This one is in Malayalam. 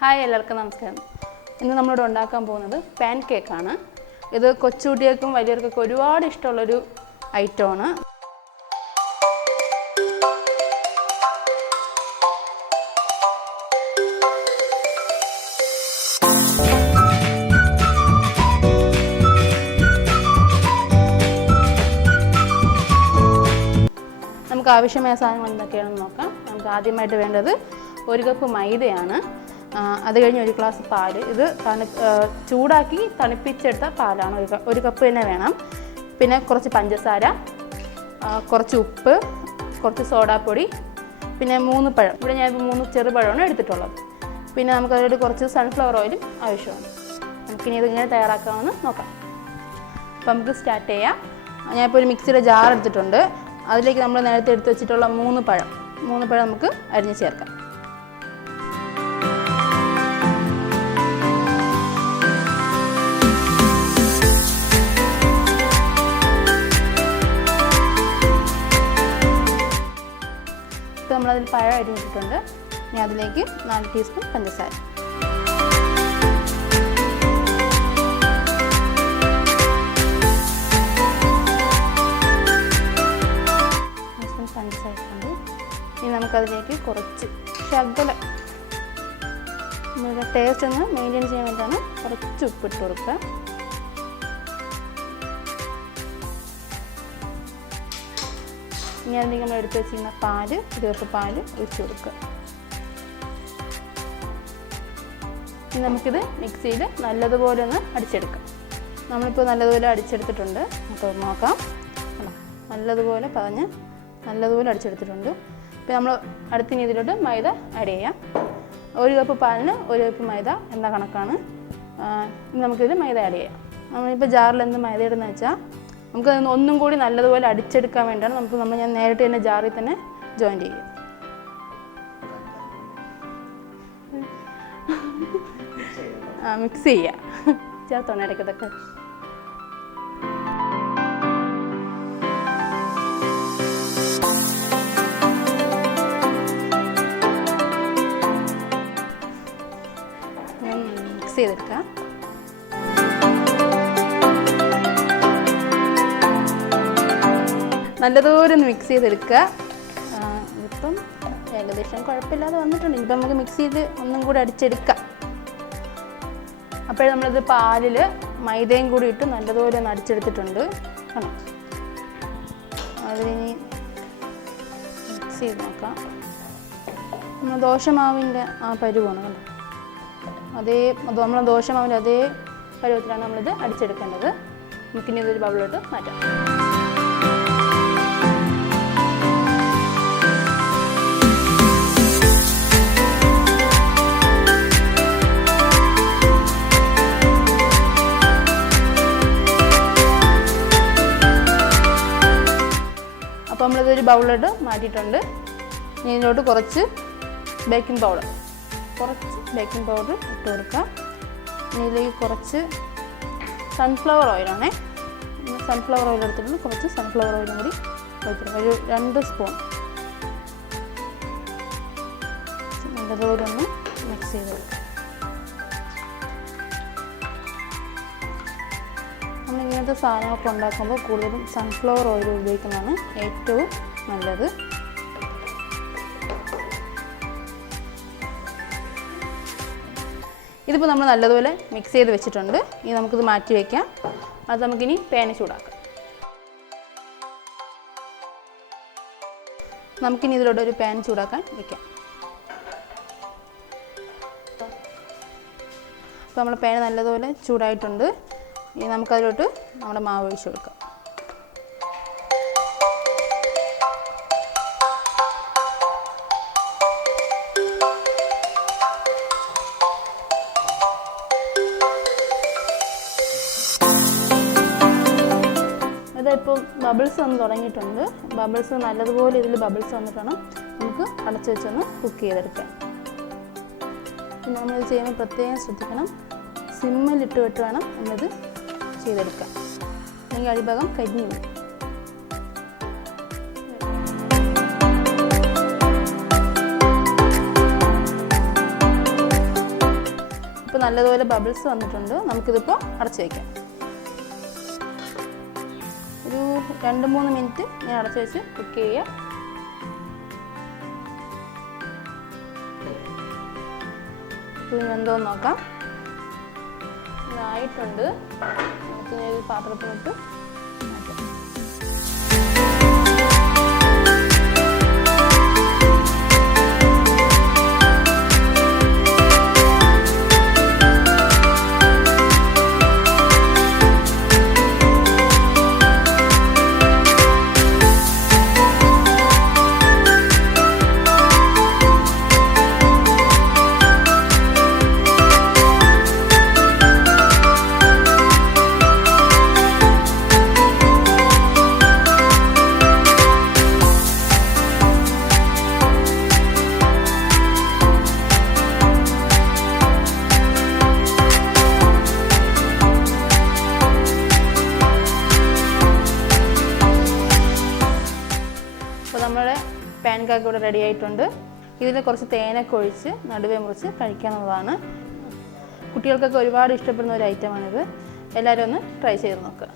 ഹായ് എല്ലാവർക്കും നമസ്കാരം. ഇന്ന് നമ്മളിവിടെ ഉണ്ടാക്കാൻ പോകുന്നത് പാൻ കേക്കാണ്. ഇത് കൊച്ചുകുട്ടികൾക്കും വലിയവർക്കൊക്കെ ഒരുപാട് ഇഷ്ടമുള്ളൊരു ഐറ്റമാണ്. നമുക്ക് ആവശ്യമായ സാധനങ്ങൾ എന്തൊക്കെയാണെന്ന് നോക്കാം. നമുക്ക് ആദ്യമായിട്ട് വേണ്ടത് 1 കപ്പ് മൈദയാണ്. അത് കഴിഞ്ഞ് 1 ഗ്ലാസ് പാല്. ഇത് ചൂടാക്കി തണുപ്പിച്ചെടുത്ത പാലാണ്. 1 കപ്പ് തന്നെ വേണം. പിന്നെ കുറച്ച് പഞ്ചസാര, കുറച്ച് ഉപ്പ്, കുറച്ച് സോഡാപ്പൊടി, പിന്നെ 3 പഴം. ഇവിടെ ഞാൻ 3 ചെറുപഴമാണ് എടുത്തിട്ടുള്ളത്. പിന്നെ നമുക്കതിലോട്ട് കുറച്ച് സൺഫ്ലവർ ഓയിലും ആവശ്യമാണ്. നമുക്കിനി ഇതിങ്ങനെ തയ്യാറാക്കാമെന്ന് നോക്കാം. അപ്പോൾ നമുക്ക് സ്റ്റാർട്ട് ചെയ്യാം. ഞാനിപ്പോൾ ഒരു മിക്സിയുടെ ജാർ എടുത്തിട്ടുണ്ട്. അതിലേക്ക് നമ്മൾ നേരത്തെ എടുത്ത് വെച്ചിട്ടുള്ള 3 പഴം നമുക്ക് അരിഞ്ഞ് ചേർക്കാം. ഇപ്പോൾ നമ്മളതിൽ പഴം അരിഞ്ഞിട്ടുണ്ട്. ഇനി അതിലേക്ക് 4 ടീസ്പൂൺ പഞ്ചസാര, പഞ്ചസാരയുണ്ട്. ഇനി നമുക്കതിലേക്ക് കുറച്ച് ശകലം ടേസ്റ്റ് ഒന്ന് മെയിൻറ്റെയിൻ ചെയ്യാൻ വേണ്ടിയിട്ടാണ് കുറച്ച് ഉപ്പിട്ട് കൊടുക്കുക. ഇനി അതിലേക്ക് നമ്മൾ എടുത്ത് വെച്ചിരുന്ന പാല്, 1 കപ്പ് പാല് ഒഴിച്ച് കൊടുക്കുക. ഇനി നമുക്കിത് മിക്സിയിൽ നല്ലതുപോലെ ഒന്ന് അടിച്ചെടുക്കാം. നമ്മളിപ്പോൾ നല്ലതുപോലെ അടിച്ചെടുത്തിട്ടുണ്ട്. നമുക്ക് നോക്കാം. നല്ലതുപോലെ നല്ലതുപോലെ അടിച്ചെടുത്തിട്ടുണ്ട്. പിന്നെ നമ്മൾ അടുത്തിന് ഇതിലോട്ട് മൈദ ആഡ് ചെയ്യാം. 1 കപ്പ് പാലിന് 1 കപ്പ് മൈദ എന്ന കണക്കാണ്. നമുക്കിത് മൈദ ആഡ് ചെയ്യാം. നമ്മളിപ്പോൾ ജാറിൽ എന്ത് മൈദ ഇടുന്നത് വെച്ചാൽ നമുക്ക് ഒന്നും കൂടി നല്ലതുപോലെ അടിച്ചെടുക്കാൻ വേണ്ടിയാണ് ഞാൻ നേരിട്ട് തന്നെ ജാറിൽ തന്നെ ജോയിൻ ചെയ്യും. മിക്സ് ചെയ്യുക. ചേർത്തോണം ഇടയ്ക്കതൊക്കെ. മിക്സ് ചെയ്തെടുക്കാം. നല്ലതുപോലെ ഒന്ന് മിക്സ് ചെയ്തെടുക്കുക. ഇപ്പം ഏകദേശം കുഴപ്പമില്ലാതെ വന്നിട്ടുണ്ട്. ഇപ്പം നമുക്ക് മിക്സ് ചെയ്ത് ഒന്നും കൂടി അടിച്ചെടുക്കാം. അപ്പോഴേ നമ്മളിത് പാലിൽ മൈദയും കൂടി ഇട്ട് നല്ലതുപോലെ ഒന്ന് അടിച്ചെടുത്തിട്ടുണ്ട്. കാണാം. അതിനി മിക്സ് ചെയ്ത് നോക്കാം. നമ്മൾ ദോശമാവിൻ്റെ ആ പരുവാണ് കണ്ടോ. നമ്മൾ ദോശമാവിൻ്റെ അതേ പരുവത്തിലാണ് നമ്മളിത് അടിച്ചെടുക്കേണ്ടത്. നമുക്കിനി ഇതൊരു ബൗളിലോട്ട് മാറ്റാം. അപ്പോൾ നമ്മളിതൊരു ബൗളിലോട്ട് മാറ്റിയിട്ടുണ്ട്. ഇനി ഇതിലോട്ട് കുറച്ച് ബേക്കിംഗ് പൗഡർ ഇട്ട് കൊടുക്കുക. ഇതിലേക്ക് കുറച്ച് സൺഫ്ലവർ ഓയിലാണേ. സൺഫ്ലവർ ഓയിൽ എടുത്തിട്ടുണ്ട്. കുറച്ച് സൺഫ്ലവർ ഓയിലും കൂടി ഒഴിച്ചിട്ടുണ്ട്. ഒരു 2 സ്പൂൺ. നല്ലതുപോലെ ഒന്ന് മിക്സ് ചെയ്ത് കൊടുക്കുക. നമ്മളിങ്ങനത്തെ സാധനങ്ങളൊക്കെ ഉണ്ടാക്കുമ്പോൾ കൂടുതലും സൺഫ്ലവർ ഓയിൽ ഉപയോഗിക്കുന്നതാണ് ഏറ്റവും നല്ലത്. ഇതിപ്പോൾ നമ്മൾ നല്ലതുപോലെ മിക്സ് ചെയ്ത് വെച്ചിട്ടുണ്ട്. ഇനി നമുക്കിത് മാറ്റി വയ്ക്കാം. അത് നമുക്കിനി പാന് ചൂടാക്കാം. നമുക്കിനി ഇതിലൂടെ ഒരു പാൻ ചൂടാക്കാൻ വയ്ക്കാം. അപ്പോൾ നമ്മുടെ പാൻ നല്ലതുപോലെ ചൂടായിട്ടുണ്ട്. ഇനി നമുക്കതിലോട്ട് നമ്മുടെ മാവ് ഒഴിച്ച് കൊടുക്കാം. ഇതിപ്പോൾ ബബിൾസ് വന്ന് തുടങ്ങിയിട്ടുണ്ട്. ബബിൾസ് നല്ലതുപോലെ ഇതിൽ ബബിൾസ് വന്നിട്ട് വേണം നമുക്ക് അടച്ചു വെച്ചൊന്ന് കുക്ക് ചെയ്തെടുക്കാം. പിന്നെ നമ്മളിത് ചെയ്യുമ്പോൾ പ്രത്യേകം ശ്രദ്ധിക്കണം. സിമ്മിലിട്ട് വിട്ട് വേണം നമ്മളിത് ചെയ്തെടുക്കാം. അല്ലെങ്കിൽ അടിഭാഗം കരിഞ്ഞു പോകും. ഇപ്പോൾ നല്ലതുപോലെ ബബിൾസ് വന്നിട്ടുണ്ട്. നമുക്കിതിപ്പോൾ അടച്ചു വയ്ക്കാം. ഒരു 2-3 മിനിറ്റ് ഞാൻ അടച്ചു വെച്ച് കുക്ക് ചെയ്യാം. എന്തോന്ന് നോക്കാം. ഇതായിട്ടുണ്ട്. നമുക്ക് ഞാൻ ഒരു പാത്രത്തിലിട്ട് മാറ്റാം. നമ്മുടെ പാൻ കേക്ക് ഇവിടെ റെഡി ആയിട്ടുണ്ട്. ഇതിൽ കുറച്ച് തേനൊക്കെ ഒഴിച്ച് നടുവേ മുറിച്ച് കഴിക്കാവുന്നതാണ്. കുട്ടികൾക്കൊക്കെ ഒരുപാട് ഇഷ്ടപ്പെടുന്ന ഒരു ഐറ്റമാണിത്. എല്ലാവരും ഒന്ന് ട്രൈ ചെയ്ത് നോക്കുക.